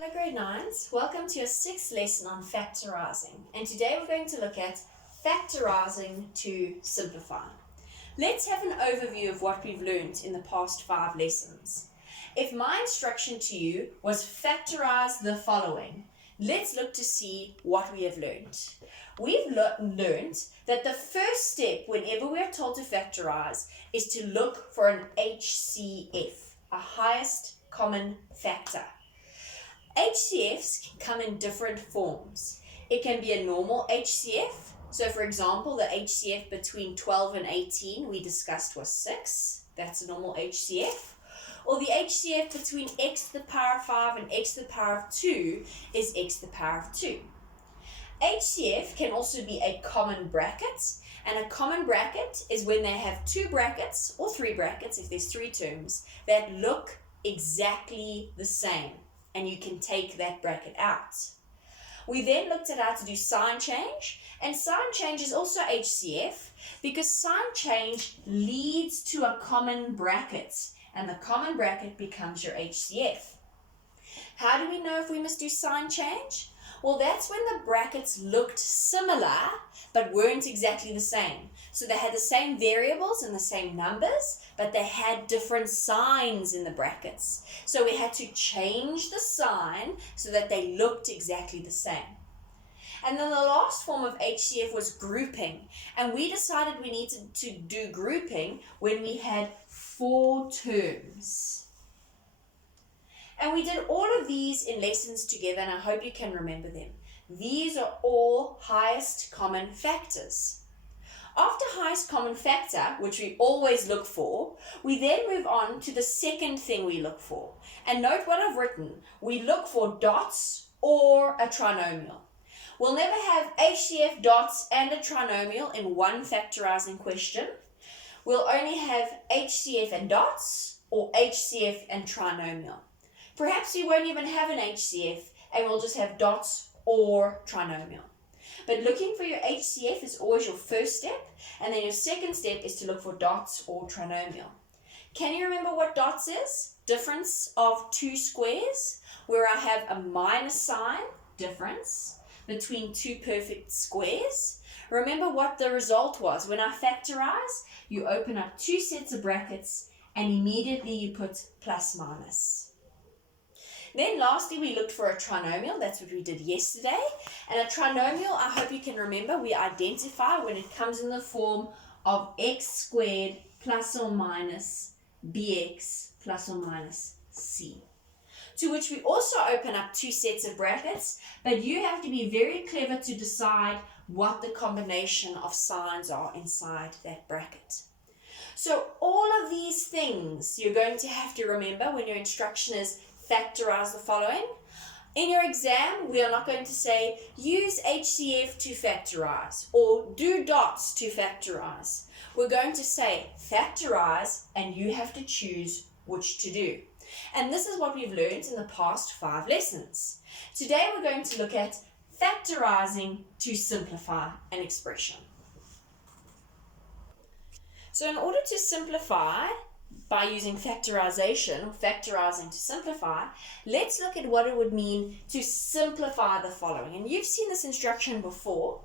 Hello grade 9s, welcome to your 6th lesson on factorizing, and today we're going to look at factorizing to simplify. Let's have an overview of what we've learned in the past 5 lessons. If my instruction to you was factorize the following, let's look to see what we have learned. We've learned that the first step whenever we are told to factorize is to look for an HCF, a highest common factor. HCFs can come in different forms. It can be a normal HCF. So for example, the HCF between 12 and 18 we discussed was 6. That's a normal HCF. Or the HCF between x to the power of 5 and x to the power of 2 is x to the power of 2. HCF can also be a common bracket. And a common bracket is when they have 2 brackets or 3 brackets, if there's 3 terms, that look exactly the same. And you can take that bracket out. We then looked at how to do sign change, and sign change is also HCF because sign change leads to a common bracket, and the common bracket becomes your HCF. How do we know if we must do sign change? Well, that's when the brackets looked similar but weren't exactly the same. So they had the same variables and the same numbers, but they had different signs in the brackets. So we had to change the sign so that they looked exactly the same. And then the last form of HCF was grouping. And we decided we needed to do grouping when we had 4 terms. And we did all of these in lessons together, and I hope you can remember them. These are all highest common factors. After highest common factor, which we always look for, we then move on to the second thing we look for. And note what I've written. We look for dots or a trinomial. We'll never have HCF dots and a trinomial in one factorizing question. We'll only have HCF and dots or HCF and trinomial. Perhaps we won't even have an HCF and we'll just have dots or trinomial. But looking for your HCF is always your first step, and then your second step is to look for dots or trinomial. Can you remember what dots is? Difference of 2 squares, where I have a minus sign, difference, between 2 perfect squares. Remember what the result was. When I factorize, you open up 2 sets of brackets and immediately you put plus minus. Then lastly, we looked for a trinomial. That's what we did yesterday. And a trinomial, I hope you can remember, we identify when it comes in the form of x squared plus or minus bx plus or minus c. To which we also open up 2 sets of brackets, but you have to be very clever to decide what the combination of signs are inside that bracket. So all of these things you're going to have to remember when your instruction is factorize the following. In your exam, we are not going to say use HCF to factorize or do dots to factorize. We're going to say factorize, and you have to choose which to do. And this is what we've learned in the past 5 lessons. Today we're going to look at factorizing to simplify an expression. So in order to simplify by using factorization, or factorizing to simplify, let's look at what it would mean to simplify the following. And you've seen this instruction before.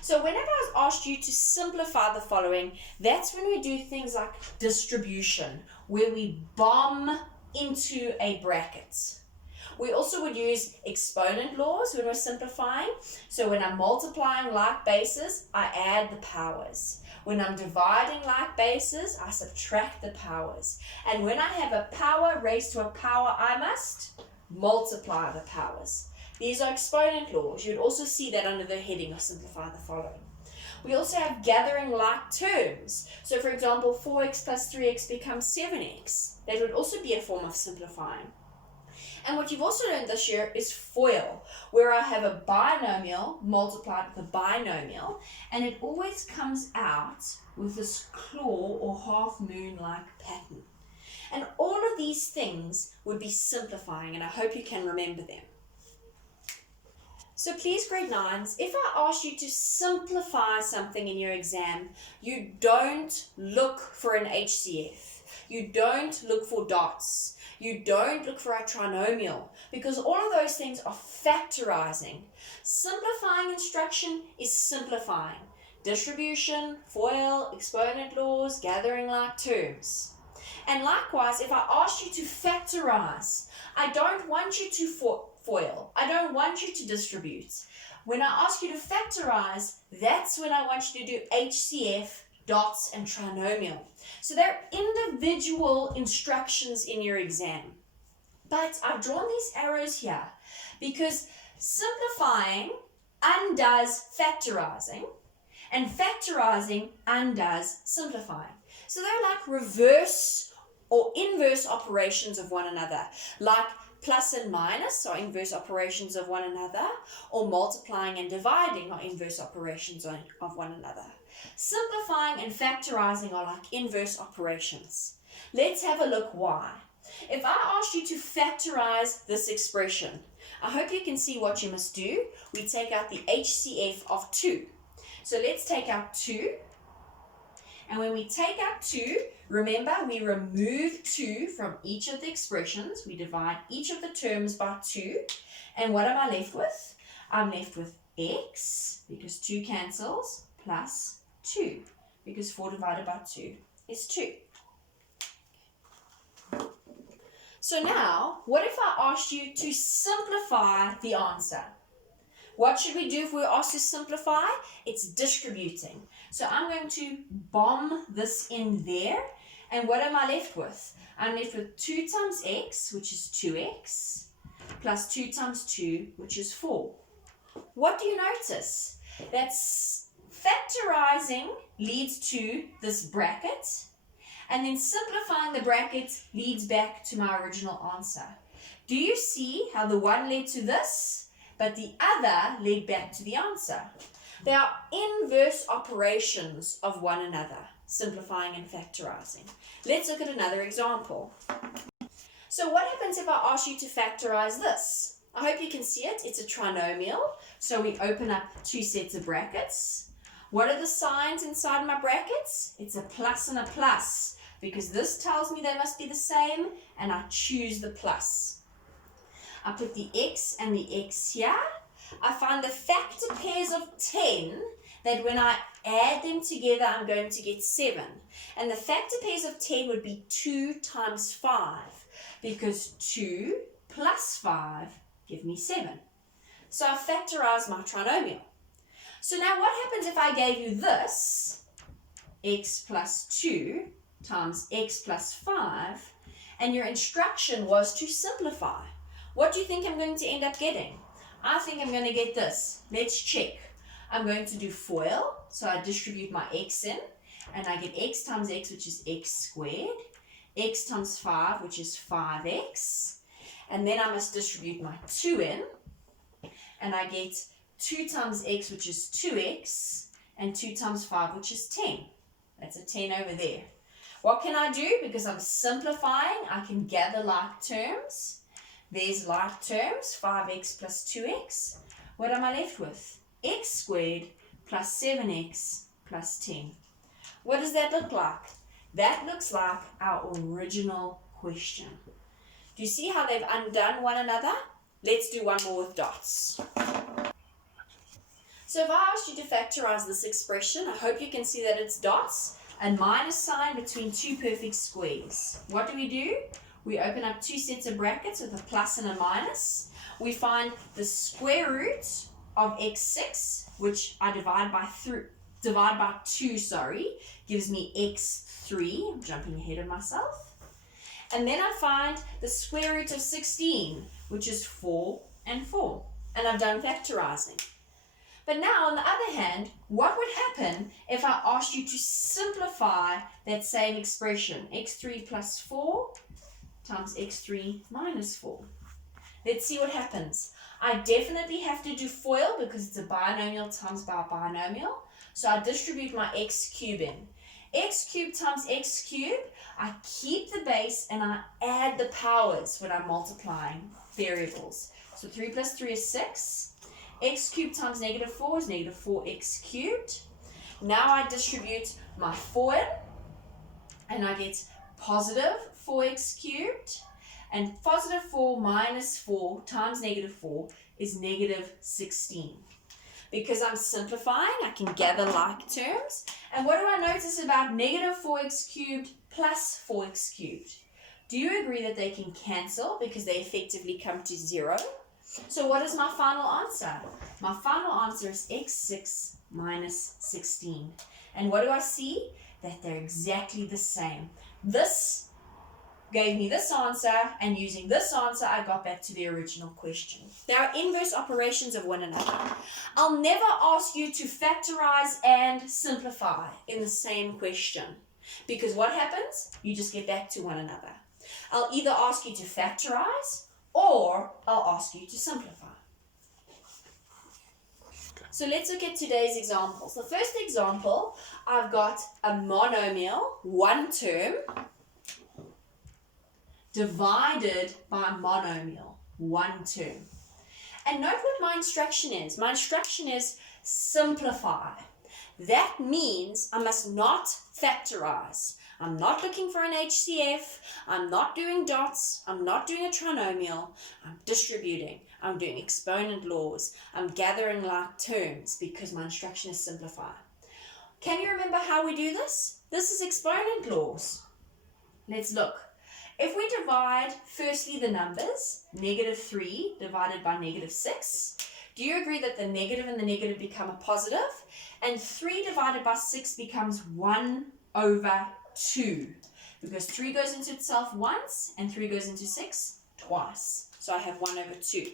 So whenever I was asked you to simplify the following, that's when we do things like distribution, where we bomb into a bracket. We also would use exponent laws when we're simplifying. So when I'm multiplying like bases, I add the powers. When I'm dividing like bases, I subtract the powers. And when I have a power raised to a power, I must multiply the powers. These are exponent laws. You'd also see that under the heading of simplify the following. We also have gathering like terms. So for example, 4x plus 3x becomes 7x. That would also be a form of simplifying. And what you've also learned this year is FOIL, where I have a binomial multiplied with a binomial, and it always comes out with this claw or half moon-like pattern. And all of these things would be simplifying, and I hope you can remember them. So please, grade 9s, if I ask you to simplify something in your exam, you don't look for an HCF. You don't look for dots. You don't look for a trinomial, because all of those things are factorizing. Simplifying instruction is simplifying. Distribution, FOIL, exponent laws, gathering like terms. And likewise, if I ask you to factorize, I don't want you to FOIL. I don't want you to distribute. When I ask you to factorize, that's when I want you to do HCF, dots, and trinomial. So they're individual instructions in your exam. But I've drawn these arrows here because simplifying undoes factorizing, and factorizing undoes simplifying. So they're like reverse or inverse operations of one another, like plus and minus are inverse operations of one another, or multiplying and dividing are inverse operations of one another. Simplifying and factorizing are like inverse operations. Let's have a look why. If I asked you to factorize this expression, I hope you can see what you must do. We take out the HCF of 2. So let's take out 2. And when we take out 2, remember we remove 2 from each of the expressions. We divide each of the terms by 2. And what am I left with? I'm left with x, because 2 cancels, plus 2, because 4 divided by 2 is 2. So now, what if I asked you to simplify the answer? What should we do if we're asked to simplify? It's distributing. So I'm going to bomb this in there. And what am I left with? I'm left with 2 times x, which is 2x, plus 2 times 2, which is 4. What do you notice? That's factorizing leads to this bracket, and then simplifying the bracket leads back to my original answer. Do you see how the one led to this, but the other led back to the answer? They are inverse operations of one another, simplifying and factorizing. Let's look at another example. So what happens if I ask you to factorize this? I hope you can see it. It's a trinomial. So we open up 2 sets of brackets. What are the signs inside my brackets? It's a plus and a plus, because this tells me they must be the same, and I choose the plus. I put the x and the x here. I find the factor pairs of 10 that when I add them together, I'm going to get 7. And the factor pairs of 10 would be 2 times 5, because 2 plus 5 give me 7. So I factorize my trinomial. So now what happens if I gave you this, x plus 2 times x plus 5, and your instruction was to simplify? What do you think I'm going to end up getting? I think I'm going to get this. Let's check. I'm going to do FOIL, so I distribute my x in, and I get x times x, which is x squared, x times 5, which is 5x, and then I must distribute my 2 in, and I get 2 times x, which is 2x, and 2 times 5, which is 10. That's a 10 over there. What can I do? Because I'm simplifying, I can gather like terms. There's like terms, 5x plus 2x. What am I left with? X squared plus 7x plus 10. What does that look like? That looks like our original question. Do you see how they've undone one another? Let's do one more with dots. So if I asked you to factorize this expression, I hope you can see that it's dots, a minus sign between 2 perfect squares. What do? We open up 2 sets of brackets with a plus and a minus. We find the square root of x6, which I divide by 2, gives me x3. I'm jumping ahead of myself. And then I find the square root of 16, which is 4 and 4. And I've done factorizing. But now, on the other hand, what would happen if I asked you to simplify that same expression? x3 plus 4 times x3 minus 4. Let's see what happens. I definitely have to do FOIL because it's a binomial times by a binomial. So I distribute my x cube in. X cubed times x cubed, I keep the base and I add the powers when I'm multiplying variables. So 3 plus 3 is 6. X cubed times negative 4 is negative 4x cubed. Now I distribute my 4 in, and I get positive 4x cubed, and positive 4 minus 4 times negative 4 is negative 16. Because I'm simplifying, I can gather like terms. And what do I notice about negative 4x cubed plus 4x cubed? Do you agree that they can cancel because they effectively come to 0? So what is my final answer? My final answer is x6 minus 16. And what do I see? That they're exactly the same. This gave me this answer, and using this answer, I got back to the original question. They are inverse operations of one another. I'll never ask you to factorize and simplify in the same question, because what happens? You just get back to one another. I'll either ask you to factorize, or I'll ask you to simplify. So let's look at today's examples. The first example, I've got a monomial, one term, divided by a monomial, one term. And note what my instruction is. My instruction is simplify. That means I must not factorize. I'm not looking for an HCF. I'm not doing dots. I'm not doing a trinomial. I'm distributing. I'm doing exponent laws. I'm gathering like terms because my instruction is simplify. Can you remember how we do this? This is exponent laws. Let's look. If we divide firstly the numbers, negative 3 divided by negative 6, do you agree that the negative and the negative become a positive? And 3 divided by 6 becomes 1 over 2. Because 3 goes into itself once and 3 goes into 6 twice. So I have 1 over 2.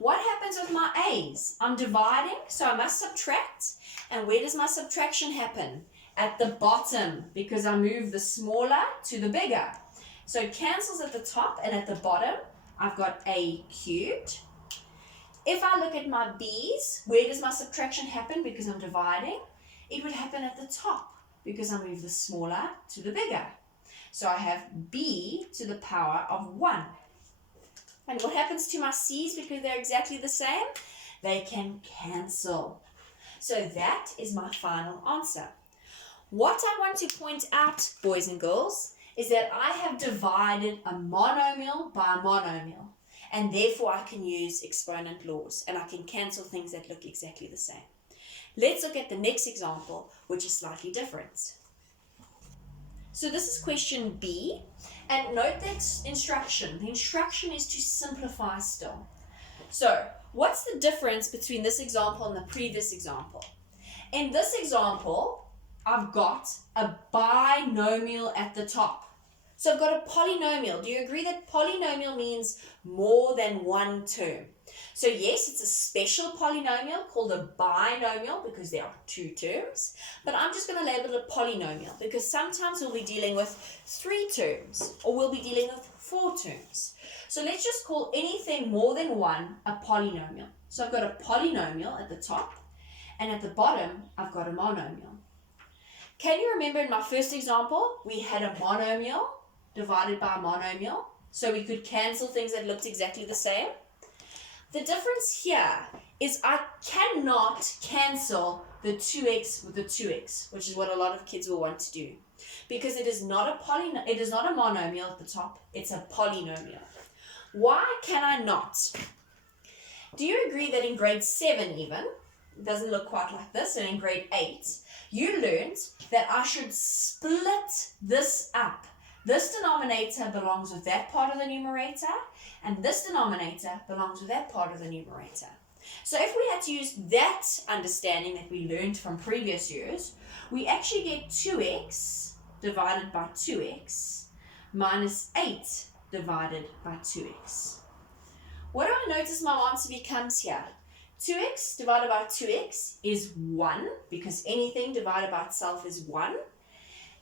What happens with my A's? I'm dividing, so I must subtract. And where does my subtraction happen? At the bottom, because I move the smaller to the bigger. So it cancels at the top, and at the bottom, I've got a cubed. If I look at my B's, where does my subtraction happen? Because I'm dividing. It would happen at the top, because I move the smaller to the bigger. So I have B to the power of 1. And what happens to my C's because they're exactly the same? They can cancel. So that is my final answer. What I want to point out, boys and girls, is that I have divided a monomial by a monomial, and therefore I can use exponent laws, and I can cancel things that look exactly the same. Let's look at the next example, which is slightly different. So this is question B, and note the instruction. The instruction is to simplify still. So what's the difference between this example and the previous example? In this example, I've got a binomial at the top. So I've got a polynomial. Do you agree that polynomial means more than one term? So yes, it's a special polynomial called a binomial because there are two terms. But I'm just going to label it a polynomial because sometimes we'll be dealing with 3 terms or we'll be dealing with 4 terms. So let's just call anything more than one a polynomial. So I've got a polynomial at the top, and at the bottom I've got a monomial. Can you remember in my first example, we had a monomial divided by a monomial, so we could cancel things that looked exactly the same? The difference here is I cannot cancel the 2x with the 2x, which is what a lot of kids will want to do, because it is not a monomial at the top, it's a polynomial. Why can I not? Do you agree that in grade 7 even, it doesn't look quite like this, and in grade 8, you learned that I should split this up. This denominator belongs with that part of the numerator, and this denominator belongs with that part of the numerator. So if we had to use that understanding that we learned from previous years, we actually get 2x divided by 2x minus 8 divided by 2x. What do I notice my answer becomes here? 2x divided by 2x is 1, because anything divided by itself is 1.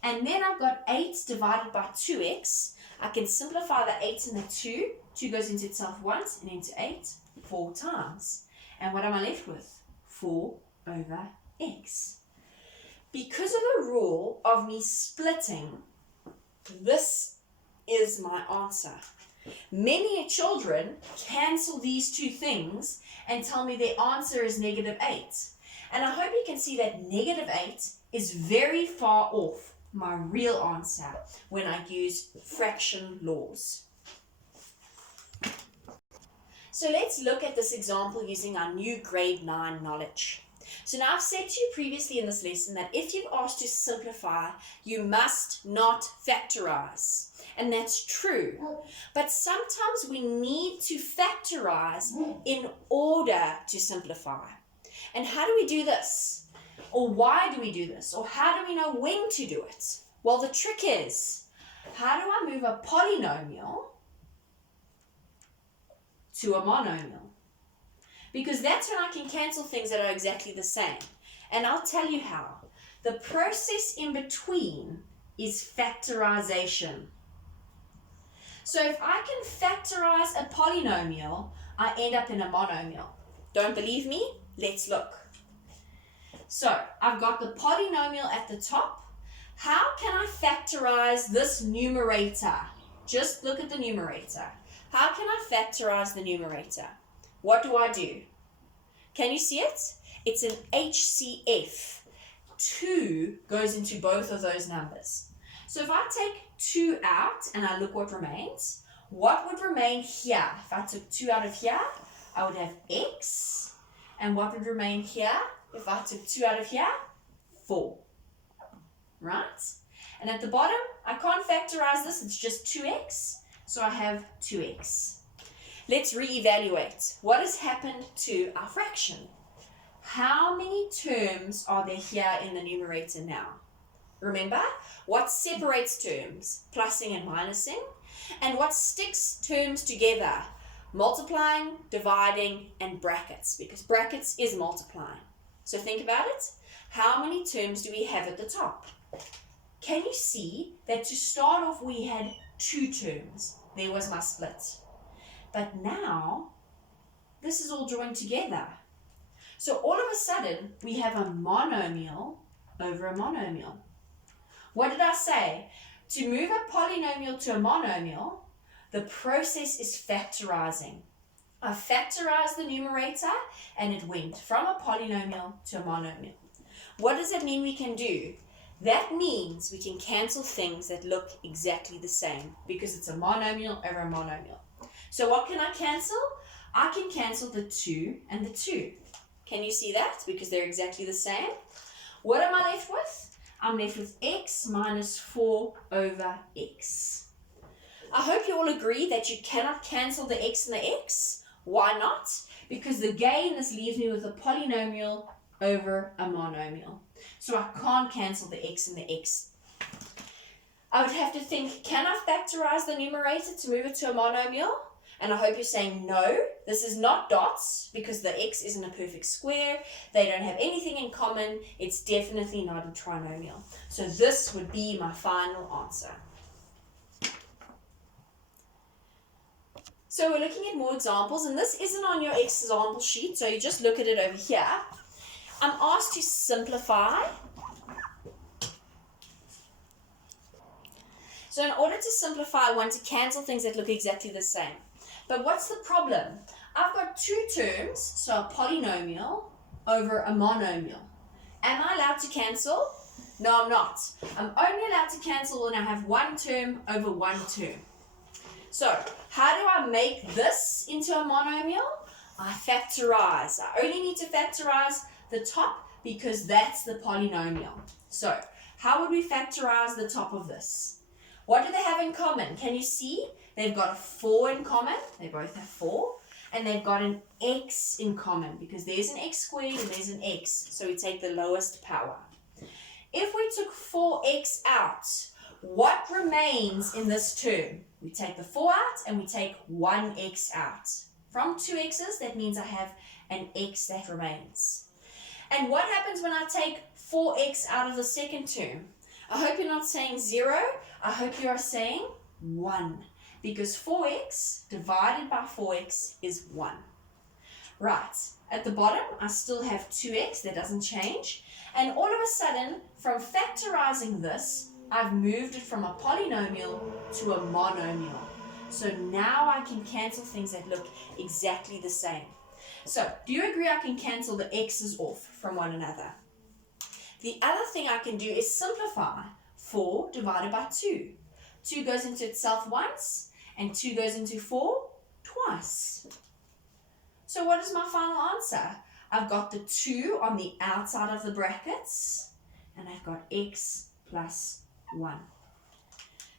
And then I've got 8 divided by 2x. I can simplify the 8 and the 2. 2 goes into itself once and into 8 4 times. And what am I left with? 4 over x. Because of the rule of me splitting, this is my answer. Many children cancel these two things and tell me their answer is negative 8. And I hope you can see that negative 8 is very far off my real answer when I use fraction laws. So let's look at this example using our new grade 9 knowledge. So now I've said to you previously in this lesson that if you're asked to simplify, you must not factorize. And that's true. But sometimes we need to factorize in order to simplify. And how do we do this? Or why do we do this? Or how do we know when to do it? Well, the trick is, how do I move a polynomial to a monomial? Because that's when I can cancel things that are exactly the same. And I'll tell you how. The process in between is factorization. So if I can factorize a polynomial, I end up in a monomial. Don't believe me? Let's look. So I've got the polynomial at the top. How can I factorize this numerator? Just look at the numerator. How can I factorize the numerator? What do I do? Can you see it? It's an HCF. 2 goes into both of those numbers. So if I take 2 out and I look what remains, what would remain here? If I took 2 out of here, I would have x. And what would remain here? If I took 2 out of here, 4. Right? And at the bottom, I can't factorize this. It's just 2x. So I have 2x. Let's reevaluate. What has happened to our fraction? How many terms are there here in the numerator now? Remember, what separates terms? Plussing and minusing. And what sticks terms together? Multiplying, dividing, and brackets, because brackets is multiplying. So think about it. How many terms do we have at the top? Can you see that to start off we had 2 terms? There was my split. But now, this is all joined together. So all of a sudden, we have a monomial over a monomial. What did I say? To move a polynomial to a monomial, the process is factorizing. I factorized the numerator, and it went from a polynomial to a monomial. What does that mean we can do? That means we can cancel things that look exactly the same, because it's a monomial over a monomial. So what can I cancel? I can cancel the 2 and the 2. Can you see that? Because they're exactly the same. What am I left with? I'm left with x minus 4 over x. I hope you all agree that you cannot cancel the x and the x. Why not? Because again, this leaves me with a polynomial over a monomial. So I can't cancel the x and the x. I would have to think, can I factorize the numerator to move it to a monomial? And I hope you're saying no, this is not dots because the x isn't a perfect square. They don't have anything in common. It's definitely not a trinomial. So this would be my final answer. So we're looking at more examples, and this isn't on your example sheet, so you just look at it over here. I'm asked to simplify. So in order to simplify, I want to cancel things that look exactly the same. But what's the problem? I've got 2 terms, so a polynomial over a monomial. Am I allowed to cancel? No, I'm not. I'm only allowed to cancel when I have 1 term over 1 term. So how do I make this into a monomial? I factorize. I only need to factorize the top because that's the polynomial. So how would we factorize the top of this? What do they have in common? Can you see? They've got a 4 in common. They both have 4. And they've got an x in common because there's an x squared and there's an x. So we take the lowest power. If we took 4x out, what remains in this term? We take the 4 out and we take 1x out. From 2 x's, that means I have an x that remains. And what happens when I take 4x out of the second term? I hope you're not saying 0. I hope you are saying 1. Because 4x divided by 4x is 1. Right, at the bottom, I still have 2x, that doesn't change. And all of a sudden, from factorizing this, I've moved it from a polynomial to a monomial. So now I can cancel things that look exactly the same. So, do you agree I can cancel the x's off from one another? The other thing I can do is simplify. 4 divided by 2. 2 goes into itself once, and 2 goes into 4 twice. So what is my final answer? I've got the 2 on the outside of the brackets, and I've got x plus 1.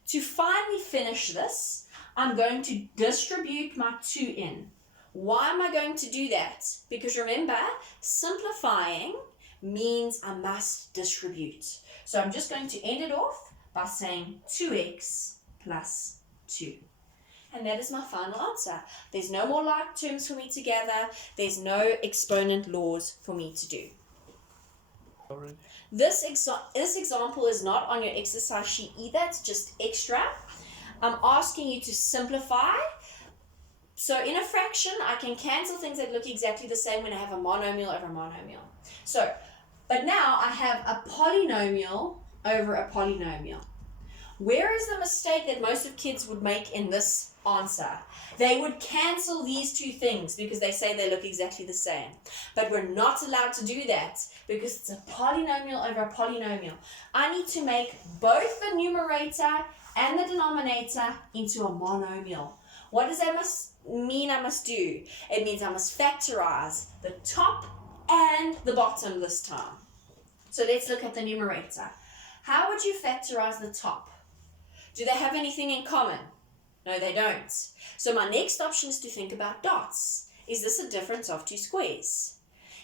To finally finish this, I'm going to distribute my 2 in. Why am I going to do that? Because remember, simplifying means I must distribute. So I'm just going to end it off by saying 2x plus 2. And that is my final answer. There's no more like terms for me to gather. There's no exponent laws for me to do. This example is not on your exercise sheet either. It's just extra. I'm asking you to simplify. So in a fraction, I can cancel things that look exactly the same when I have a monomial over a monomial. So, but now I have a polynomial over a polynomial. Where is the mistake that most of kids would make in this answer? They would cancel these two things because they say they look exactly the same. But we're not allowed to do that because it's a polynomial over a polynomial. I need to make both the numerator and the denominator into a monomial. What does that mean I must do? It means I must factorize the top and the bottom this time. So let's look at the numerator. How would you factorize the top? Do they have anything in common? No, they don't. So my next option is to think about dots. Is this a difference of two squares?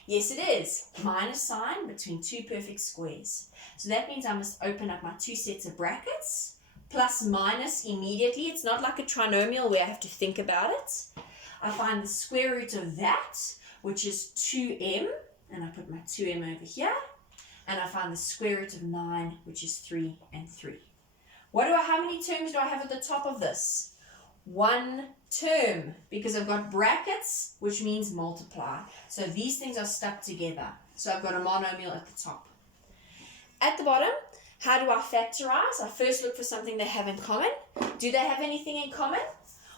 Yes, it is. Minus sign between two perfect squares. So that means I must open up my two sets of brackets. Plus minus immediately. It's not like a trinomial where I have to think about it. I find the square root of that, which is 2m, and I put my 2m over here. And I find the square root of 9, which is 3 and 3. How many terms do I have at the top of this? One term, because I've got brackets, which means multiply. So these things are stuck together. So I've got a monomial at the top. At the bottom, how do I factorize? I first look for something they have in common. Do they have anything in common?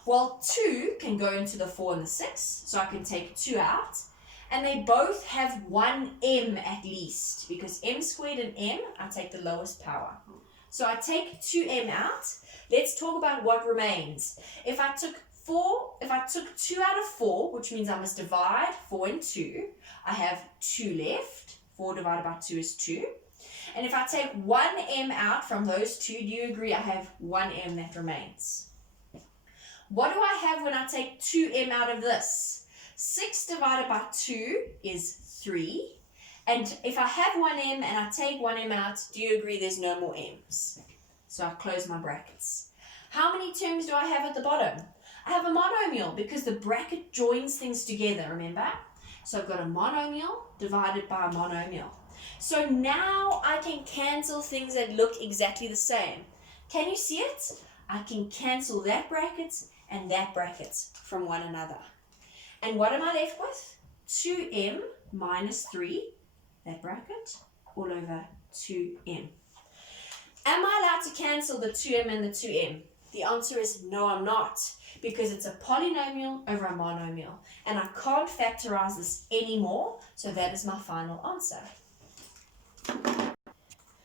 Well, 2 can go into the 4 and the 6, so I can take 2 out. And they both have one m at least, because m squared and m, I take the lowest power. So I take 2m out. Let's talk about what remains. If I took 2 out of 4, which means I must divide 4 and 2, I have 2 left. 4 divided by 2 is 2. And if I take 1m out from those two, do you agree I have 1m that remains? What do I have when I take 2m out of this? 6 divided by 2 is 3. And if I have 1m and I take 1m out, do you agree there's no more m's? So I close my brackets. How many terms do I have at the bottom? I have a monomial because the bracket joins things together, remember? So I've got a monomial divided by a monomial. So now I can cancel things that look exactly the same. Can you see it? I can cancel that bracket and that bracket from one another. And what am I left with? 2m minus 3, that bracket, all over 2m. Am I allowed to cancel the 2m and the 2m? The answer is no, I'm not, because it's a polynomial over a monomial, and I can't factorize this anymore, so that is my final answer.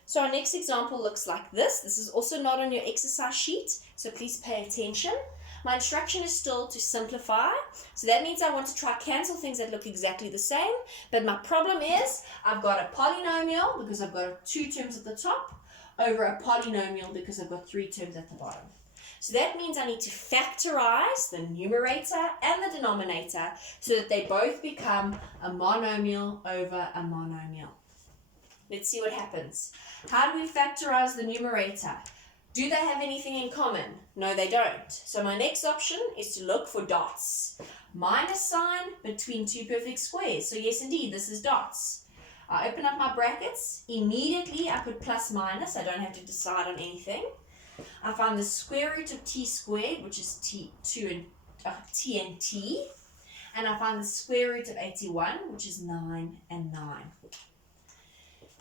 So our next example looks like this. This is also not on your exercise sheet, so please pay attention. My instruction is still to simplify, so that means I want to try cancel things that look exactly the same, but my problem is I've got a polynomial because I've got 2 terms at the top over a polynomial because I've got 3 terms at the bottom. So that means I need to factorize the numerator and the denominator so that they both become a monomial over a monomial. Let's see what happens. How do we factorize the numerator? Do they have anything in common? No, they don't. So my next option is to look for dots. Minus sign between 2 perfect squares. So yes, indeed, this is dots. I open up my brackets. Immediately, I put plus minus. I don't have to decide on anything. I find the square root of t squared, which is t and t. And I find the square root of 81, which is 9 and 9.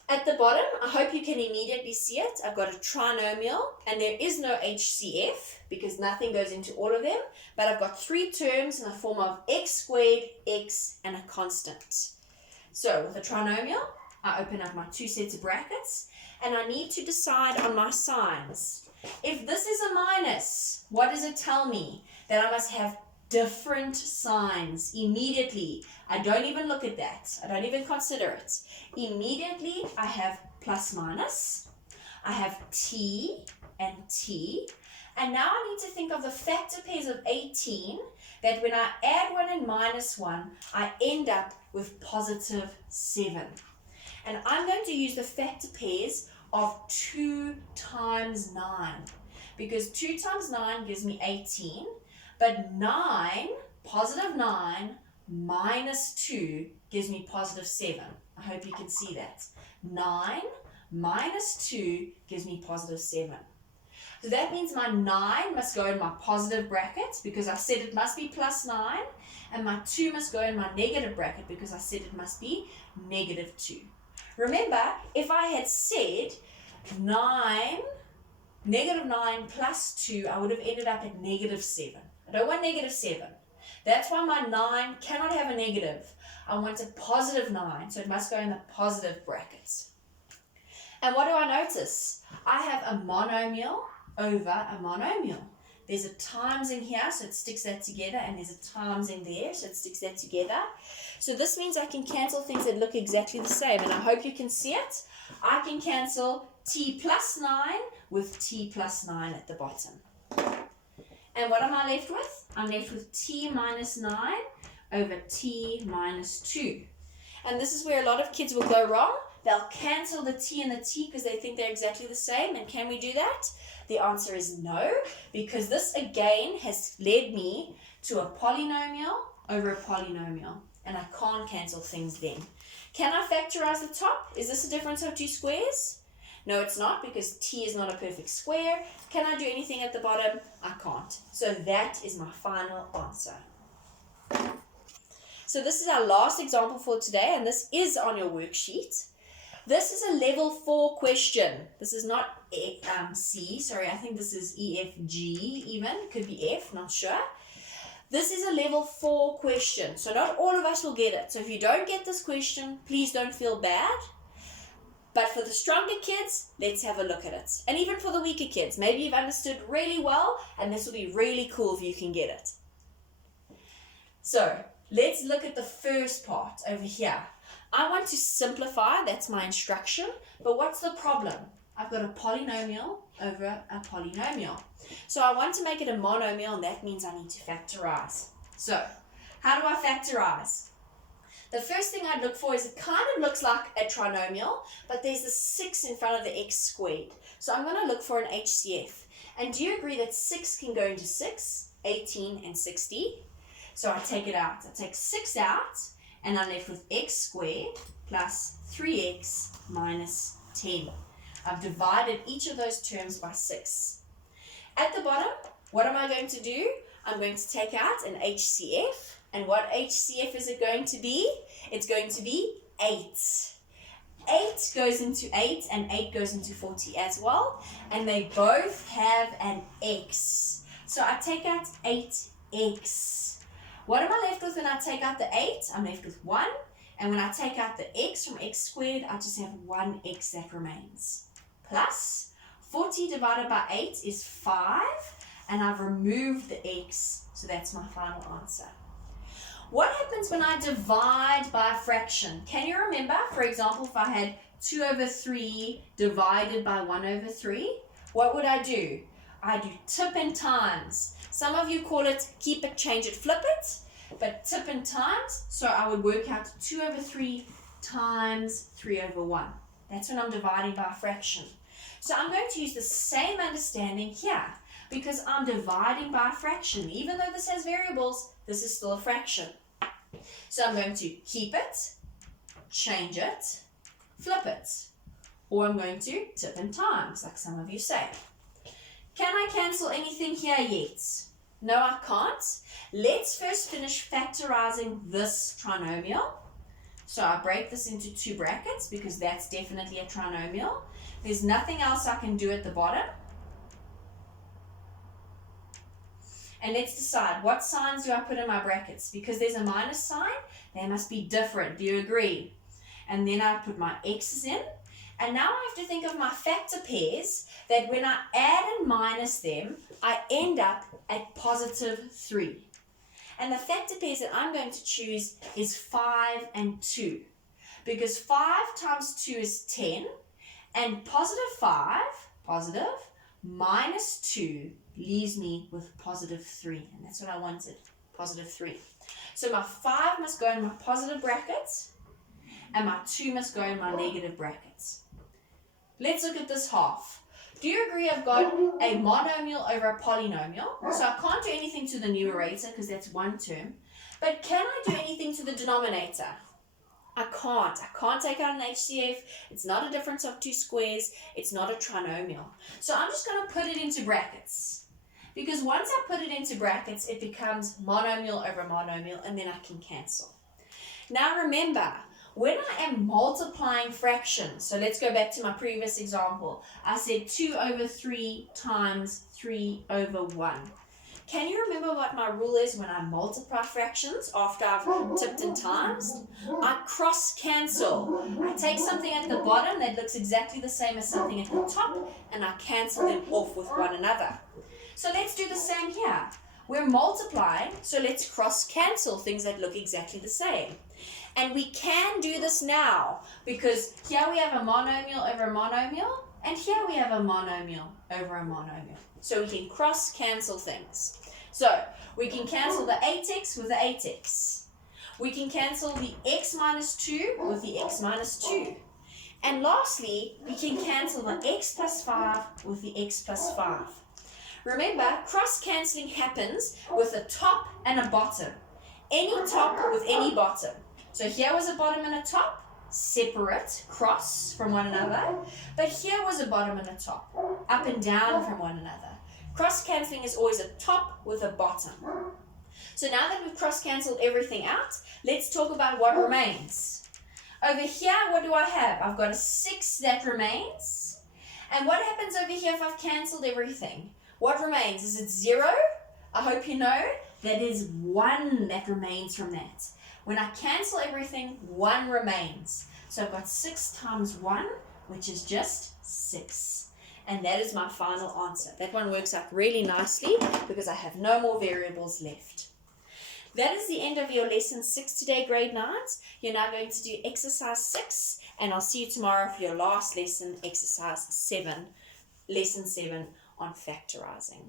At the bottom, I hope you can immediately see it. I've got a trinomial, and there is no HCF because nothing goes into all of them, but I've got 3 terms in the form of x squared, x, and a constant. So with a trinomial, I open up my two sets of brackets, and I need to decide on my signs. If this is a minus, what does it tell me? That I must have different signs immediately. I don't even look at that. I don't even consider it. Immediately, I have plus minus. I have t and t. And now I need to think of the factor pairs of 18, that when I add 1 and minus 1, I end up with positive 7. And I'm going to use the factor pairs of 2 times 9, because 2 times 9 gives me 18, but 9, positive 9, minus 2 gives me positive 7. I hope you can see that. 9 minus 2 gives me positive 7. So that means my 9 must go in my positive bracket because I said it must be plus 9, and my 2 must go in my negative bracket because I said it must be negative 2. Remember, if I had said negative 9 plus 2, I would have ended up at negative 7. I don't want negative 7. That's why my 9 cannot have a negative. I want a positive 9, so it must go in the positive bracket. And what do I notice? I have a monomial over a monomial. There's a times in here, so it sticks that together, and there's a times in there, so it sticks that together. So this means I can cancel things that look exactly the same, and I hope you can see it. I can cancel t plus 9 with t plus 9 at the bottom. And what am I left with? I'm left with t minus 9 over t minus 2. And this is where a lot of kids will go wrong. They'll cancel the t and the t because they think they're exactly the same. And can we do that? The answer is no, because this again has led me to a polynomial over a polynomial. And I can't cancel things then. Can I factorize the top? Is this a difference of 2 squares? No, it's not, because t is not a perfect square. Can I do anything at the bottom? I can't. So that is my final answer. So this is our last example for today, and this is on your worksheet. This is a level 4 question. This is not C, sorry, I think this is E, F, G even. Could be F, not sure. This is a level 4 question, so not all of us will get it. So if you don't get this question, please don't feel bad. But for the stronger kids, let's have a look at it. And even for the weaker kids, maybe you've understood really well, and this will be really cool if you can get it. So let's look at the first part over here. I want to simplify, that's my instruction, but what's the problem? I've got a polynomial over a polynomial. So I want to make it a monomial, and that means I need to factorize. So how do I factorize? The first thing I'd look for is it kind of looks like a trinomial, but there's a 6 in front of the x squared. So I'm going to look for an HCF. And do you agree that 6 can go into 6, 18, and 60? So I take it out. I take 6 out, and I'm left with x squared plus 3x minus 10. I've divided each of those terms by 6. At the bottom, what am I going to do? I'm going to take out an HCF. And what HCF is it going to be? It's going to be 8. 8 goes into 8, and 8 goes into 40 as well. And they both have an x. So I take out 8x. What am I left with when I take out the 8? I'm left with 1. And when I take out the x from x squared, I just have 1x that remains. Plus 40 divided by 8 is 5. And I've removed the x. So that's my final answer. What happens when I divide by a fraction? Can you remember, for example, if I had 2 over 3 divided by 1 over 3, what would I do? I do tip and times. Some of you call it keep it, change it, flip it, but tip and times, so I would work out 2 over 3 times 3 over 1. That's when I'm dividing by a fraction. So I'm going to use the same understanding here, because I'm dividing by a fraction. Even though this has variables, this is still a fraction. So I'm going to keep it, change it, flip it. Or I'm going to tip and times, like some of you say. Can I cancel anything here yet? No, I can't. Let's first finish factorizing this trinomial. So I break this into 2 brackets because that's definitely a trinomial. There's nothing else I can do at the bottom. And let's decide, what signs do I put in my brackets? Because there's a minus sign, they must be different. Do you agree? and then I put my x's in. And now I have to think of my factor pairs that when I add and minus them, I end up at positive 3. And the factor pairs that I'm going to choose is 5 and 2. Because 5 times 2 is 10, and positive 5, positive, minus 2 leaves me with positive 3. And that's what I wanted, positive 3. So my 5 must go in my positive brackets, and my 2 must go in my negative brackets. Let's look at this half. Do you agree I've got a monomial over a polynomial? So I can't do anything to the numerator because that's one term. But can I do anything to the denominator? I can't. I can't take out an HCF. It's not a difference of 2 squares. It's not a trinomial. So I'm just going to put it into brackets. Because once I put it into brackets, it becomes monomial over monomial, and then I can cancel. Now remember, when I am multiplying fractions, so let's go back to my previous example. I said 2 over 3 times 3 over 1. Can you remember what my rule is when I multiply fractions after I've tipped and times? I cross cancel. I take something at the bottom that looks exactly the same as something at the top, and I cancel them off with one another. So let's do the same here. We're multiplying, so let's cross cancel things that look exactly the same. And we can do this now, because here we have a monomial over a monomial, and here we have a monomial over a monomial. So we can cross cancel things. So we can cancel the 8x with the 8x. We can cancel the x minus 2 with the x minus 2. And lastly, we can cancel the x plus 5 with the x plus 5. Remember, cross-cancelling happens with a top and a bottom. Any top with any bottom. So here was a bottom and a top, separate, cross from one another. But here was a bottom and a top, up and down from one another. Cross-cancelling is always a top with a bottom. So now that we've cross-cancelled everything out, let's talk about what remains. Over here, what do I have? I've got a 6 that remains. And what happens over here if I've cancelled everything? What remains? Is it 0? I hope you know that is 1 that remains from that. When I cancel everything, 1 remains. So I've got 6 times 1, which is just 6. And that is my final answer. That one works out really nicely because I have no more variables left. That is the end of your lesson 6 today, grade 9s. You're now going to do exercise 6, and I'll see you tomorrow for your last lesson, exercise 7, lesson 7 on factorizing.